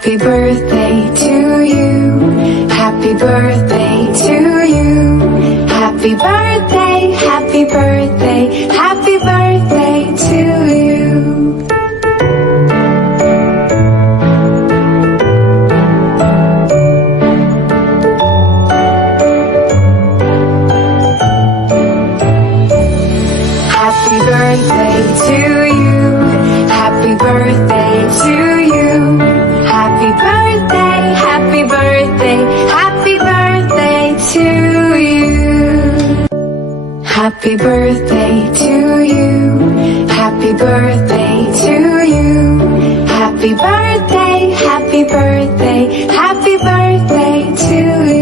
Happy birthday to you. Happy birthday to you. Happy birthday, happy birthday, happy birthday to you. Happy birthday to you. Happy birthday to you. Happy birthday, happy birthday, happy birthday to you. Happy birthday to you. Happy birthday to you. Happy birthday, happy birthday, happy birthday to you.